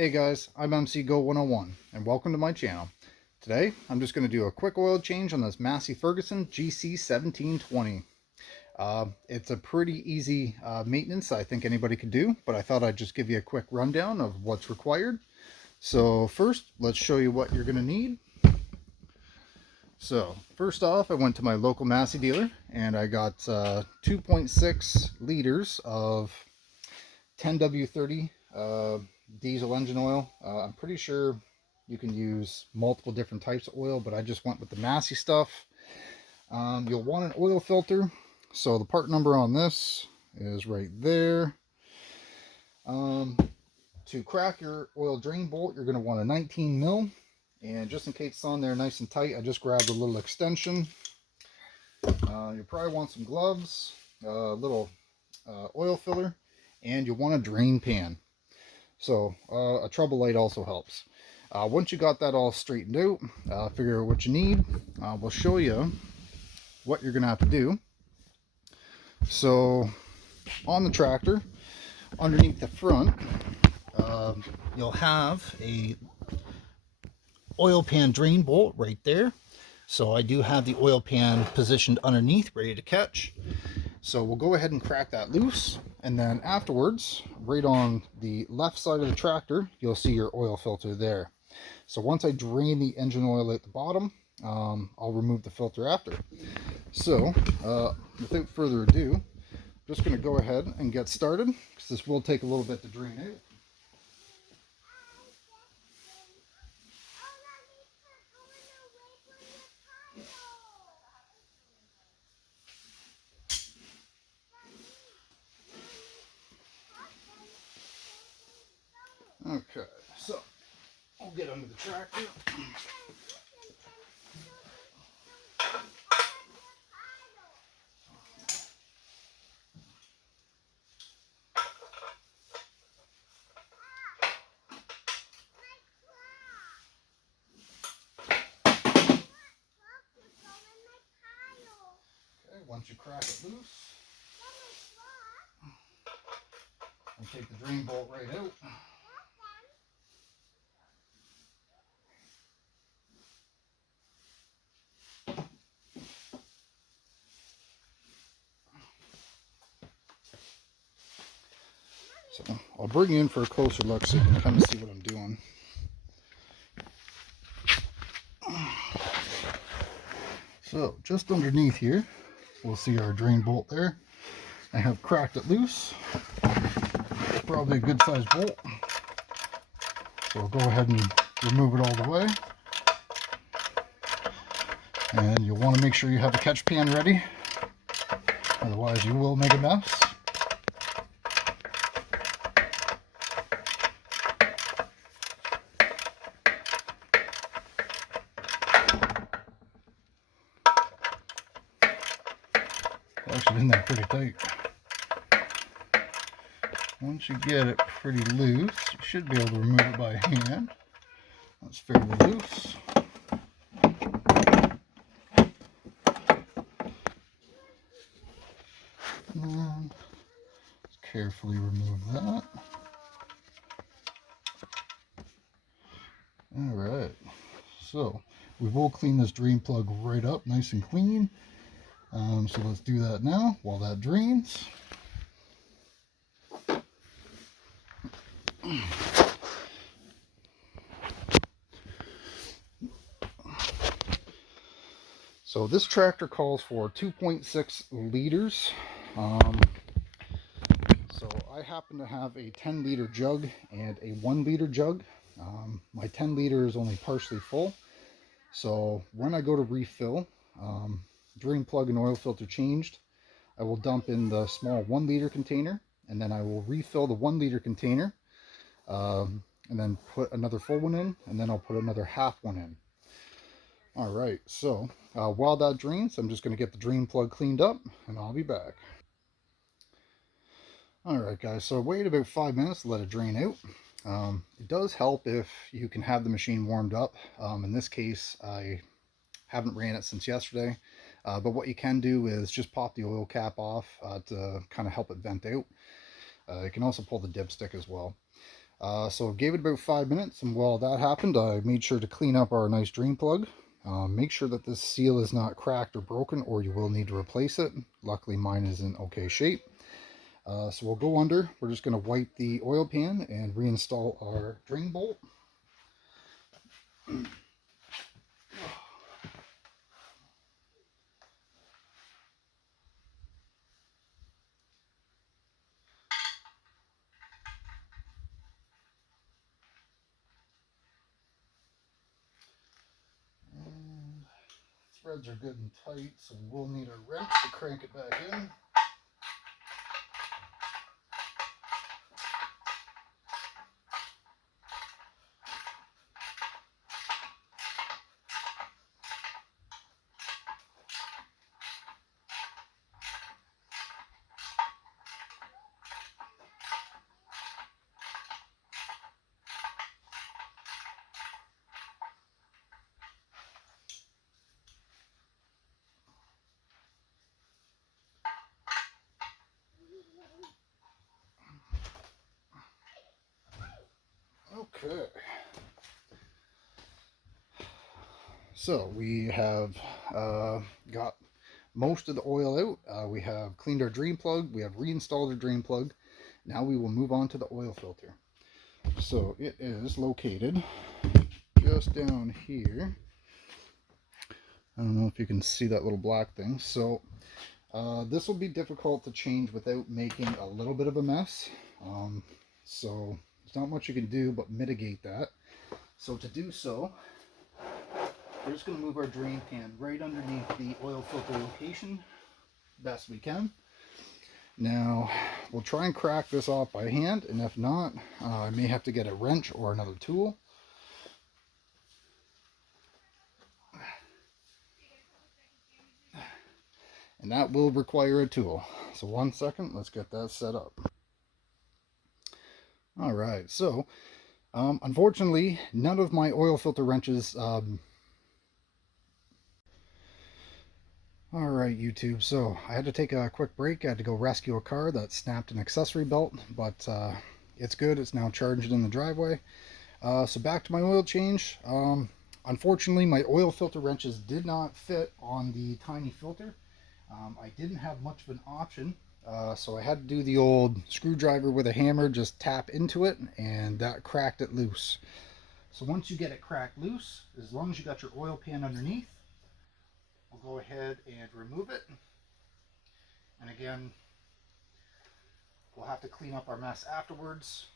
Hey guys, I'm MC Go 101 and welcome to my channel. Today I'm just going to do a quick oil change on this Massey Ferguson GC1720. It's a pretty easy maintenance I think anybody could do, but I thought I'd just give you a quick rundown of what's required. So first, let's show you what you're going to need. So first off, I went to my local Massey dealer and I got 2.6 liters of 10W30 diesel engine oil. I'm pretty sure you can use multiple different types of oil, but I just went with the Massey stuff. You'll want an oil filter. So the part number on this is right there. To crack your oil drain bolt, you're going to want a 19 mil. And just in case it's on there nice and tight, I just grabbed a little extension. You'll probably want some gloves, a little oil filler, and you'll want a drain pan. So a trouble light also helps. Once you got that all straightened out, figure out what you need. We'll show you what you're going to have to do. So on the tractor, underneath the front, you'll have a oil pan drain bolt right there. So I do have the oil pan positioned underneath, ready to catch. So we'll go ahead and crack that loose, and then afterwards, right on the left side of the tractor, you'll see your oil filter there. So once I drain the engine oil at the bottom, I'll remove the filter after. So without further ado, I'm just going to go ahead and get started, because this will take a little bit to drain out. Okay, so I'll get under the tractor. Okay, once you crack it loose, and take the drain bolt right out. So I'll bring you in for a closer look so you can kind of see what I'm doing. So just underneath here, we'll see our drain bolt there. I have cracked it loose. It's probably a good sized bolt. So I'll go ahead and remove it all the way. And you'll want to make sure you have a catch pan ready. Otherwise you will make a mess. Actually in there pretty tight. Once you get it pretty loose, you should be able to remove it by hand. That's fairly loose. And just carefully remove that. Alright, so we will clean this drain plug right up nice and clean. So let's do that now while that drains. So this tractor calls for 2.6 liters. So I happen to have a 10 liter jug and a 1 liter jug. My 10 liter is only partially full. So when I go to refill, drain plug and oil filter changed, I will dump in the small 1 liter container, and then I will refill the 1 liter container, and then put another full one in, and then I'll put another half one in. Alright, so while that drains, I'm just going to get the drain plug cleaned up, and I'll be back. Alright guys, so I waited about 5 minutes to let it drain out. It does help if you can have the machine warmed up. In this case, I haven't ran it since yesterday, but what you can do is just pop the oil cap off to kind of help it vent out. You can also pull the dipstick as well. So gave it about 5 minutes, and while that happened, I made sure to clean up our nice drain plug. Make sure that this seal is not cracked or broken, or you will need to replace it. Luckily mine is in okay shape. So we'll go under. We're just going to wipe the oil pan and reinstall our drain bolt. And threads are good and tight, so we will need a wrench to crank it back in. Okay. So we have got most of the oil out. We have cleaned our drain plug. We have reinstalled our drain plug. Now we will move on to the oil filter. So it is located just down here. I don't know if you can see that little black thing. So this will be difficult to change without making a little bit of a mess. So there's not much you can do but mitigate that. So to do so, we're just going to move our drain pan right underneath the oil filter location best we can. Now we'll try and crack this off by hand, and if not, I may have to get a wrench or another tool. And that will require a tool. So 1 second, let's get that set up. All right, so unfortunately, none of my oil filter wrenches all right, YouTube, so I had to take a quick break. I had to go rescue a car that snapped an accessory belt, but it's good. It's now charged in the driveway. So back to my oil change. Unfortunately, my oil filter wrenches did not fit on the tiny filter. I didn't have much of an option, so I had to do the old screwdriver with a hammer, just tap into it, and that cracked it loose. So once you get it cracked loose, as long as you got your oil pan underneath, we'll go ahead and remove it. And again, we'll have to clean up our mess afterwards,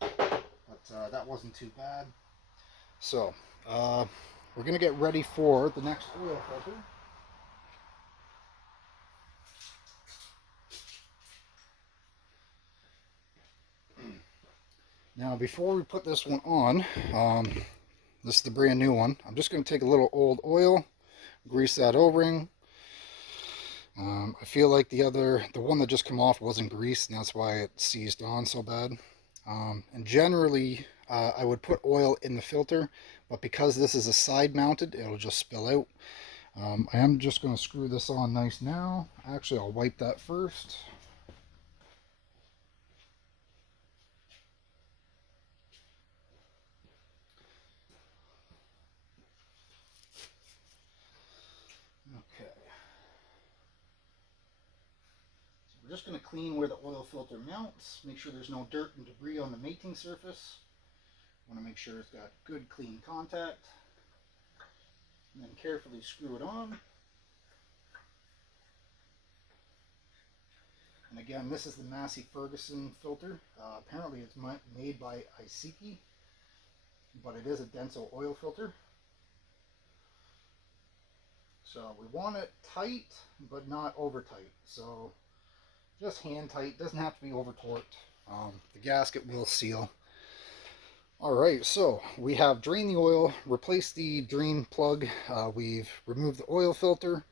but that wasn't too bad. So we're going to get ready for the next oil filter. Now before we put this one on, this is the brand new one, I'm just going to take a little old oil, grease that O-ring. I feel like the one that just came off wasn't greased, and that's why it seized on so bad. And generally I would put oil in the filter, but because this is a side mounted, it'll just spill out. I am just going to screw this on nice now. Actually, I'll wipe that first. Okay. So we're just going to clean where the oil filter mounts. Make sure there's no dirt and debris on the mating surface. Want to make sure it's got good clean contact. And then carefully screw it on. And again, this is the Massey Ferguson filter. Apparently it's made by Isiki, but it is a Denso oil filter. So we want it tight, but not over tight. So just hand tight, doesn't have to be over torqued. The gasket will seal. Alright, so we have drained the oil, replaced the drain plug, we've removed the oil filter,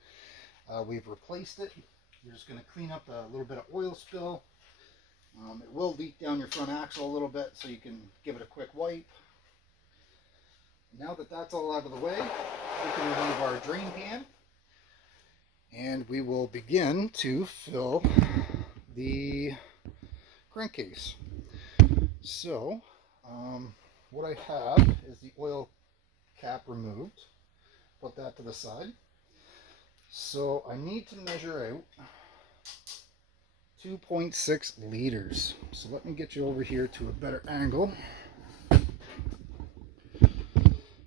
we've replaced it. We're just going to clean up a little bit of oil spill. It will leak down your front axle a little bit, so you can give it a quick wipe. Now that that's all out of the way, we can remove our drain pan, and we will begin to fill the crankcase. So What I have is the oil cap removed. Put that to the side. So I need to measure out 2.6 liters. So let me get you over here to a better angle.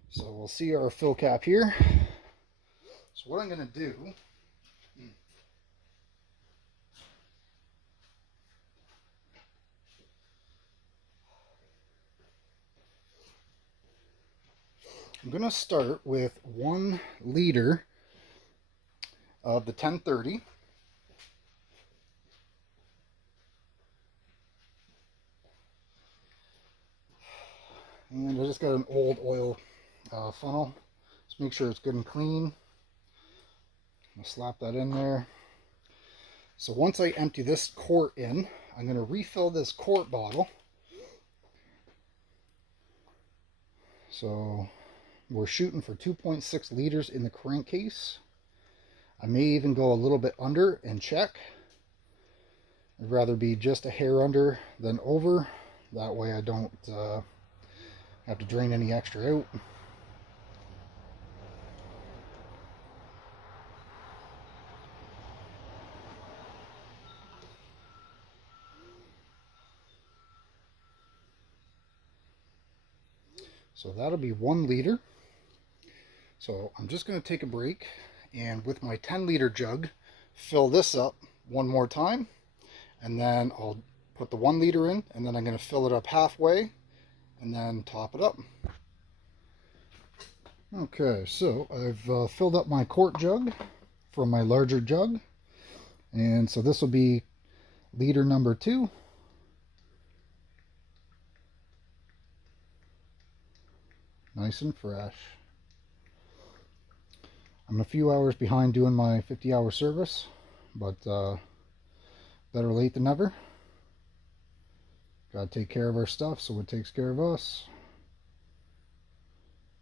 So we'll see our fill cap here. So what I'm going to do, I'm going to start with 1 liter of the 1030. And I just got an old oil funnel. Just make sure it's good and clean. I'll slap that in there. So once I empty this quart in, I'm going to refill this quart bottle. So we're shooting for 2.6 liters in the crankcase. I may even go a little bit under and check. I'd rather be just a hair under than over. That way I don't have to drain any extra out. So that'll be 1 liter. So I'm just going to take a break and with my 10-liter jug fill this up one more time, and then I'll put the 1 liter in, and then I'm going to fill it up halfway and then top it up. Okay, so I've filled up my quart jug from my larger jug, and so this will be liter number 2. Nice and fresh. I'm a few hours behind doing my 50-hour service, but better late than never. Gotta take care of our stuff so it takes care of us.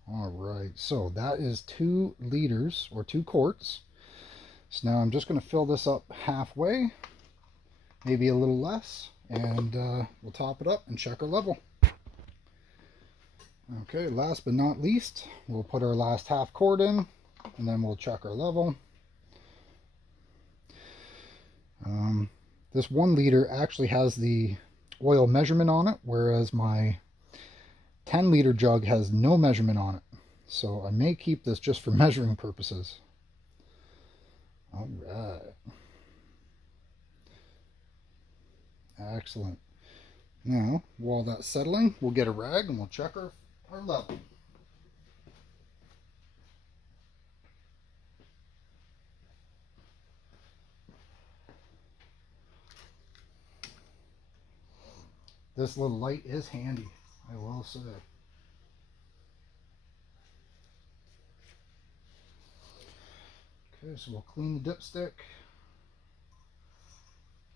Alright, so that is 2 liters or 2 quarts. So now I'm just going to fill this up halfway, maybe a little less, and we'll top it up and check our level. Okay, last but not least, we'll put our last half quart in, and then we'll check our level. This 1 liter actually has the oil measurement on it, whereas my 10-liter jug has no measurement on it. So I may keep this just for measuring purposes. All right. Excellent. Now, while that's settling, we'll get a rag and we'll check our level. This little light is handy, I will say. Okay, so we'll clean the dipstick.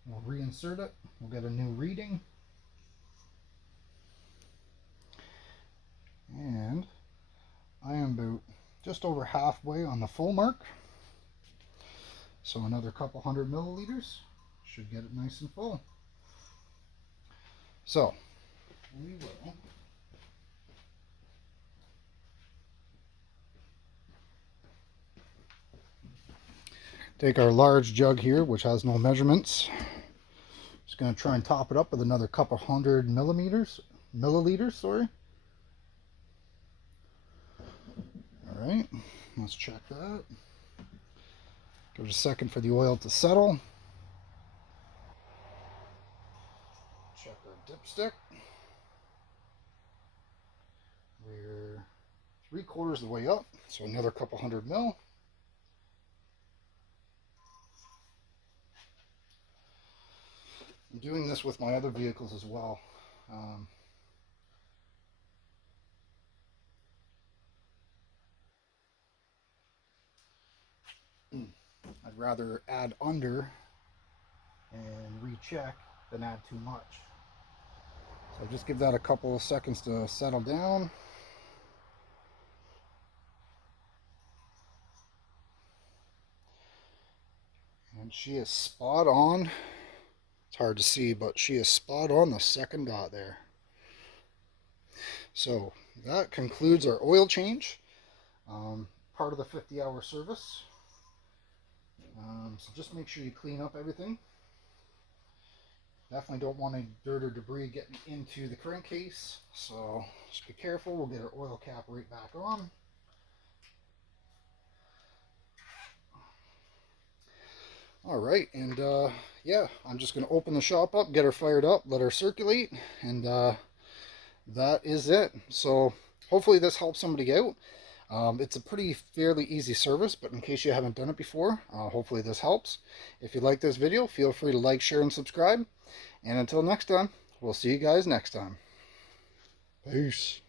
We'll reinsert it. We'll get a new reading. And I am about just over halfway on the full mark. So another couple hundred milliliters should get it nice and full. So we will take our large jug here, which has no measurements. Just going to try and top it up with another couple hundred milliliters. Sorry. All right, let's check that. Give it a second for the oil to settle. Check our dipstick. We're 3/4 of the way up, so another couple hundred mil. I'm doing this with my other vehicles as well. I'd rather add under and recheck than add too much. So just give that a couple of seconds to settle down. And she is spot on. It's hard to see, but she is spot on the second dot there. So that concludes our oil change, part of the 50-hour service. So just make sure you clean up everything. Definitely don't want any dirt or debris getting into the crankcase, so just be careful. We'll get our oil cap right back on. All right, and yeah, I'm just going to open the shop up, get her fired up, let her circulate, and that is it. So hopefully this helps somebody out. It's a pretty fairly easy service, but in case you haven't done it before, hopefully this helps. If you like this video, feel free to like, share, and subscribe. And until next time, we'll see you guys next time. Peace.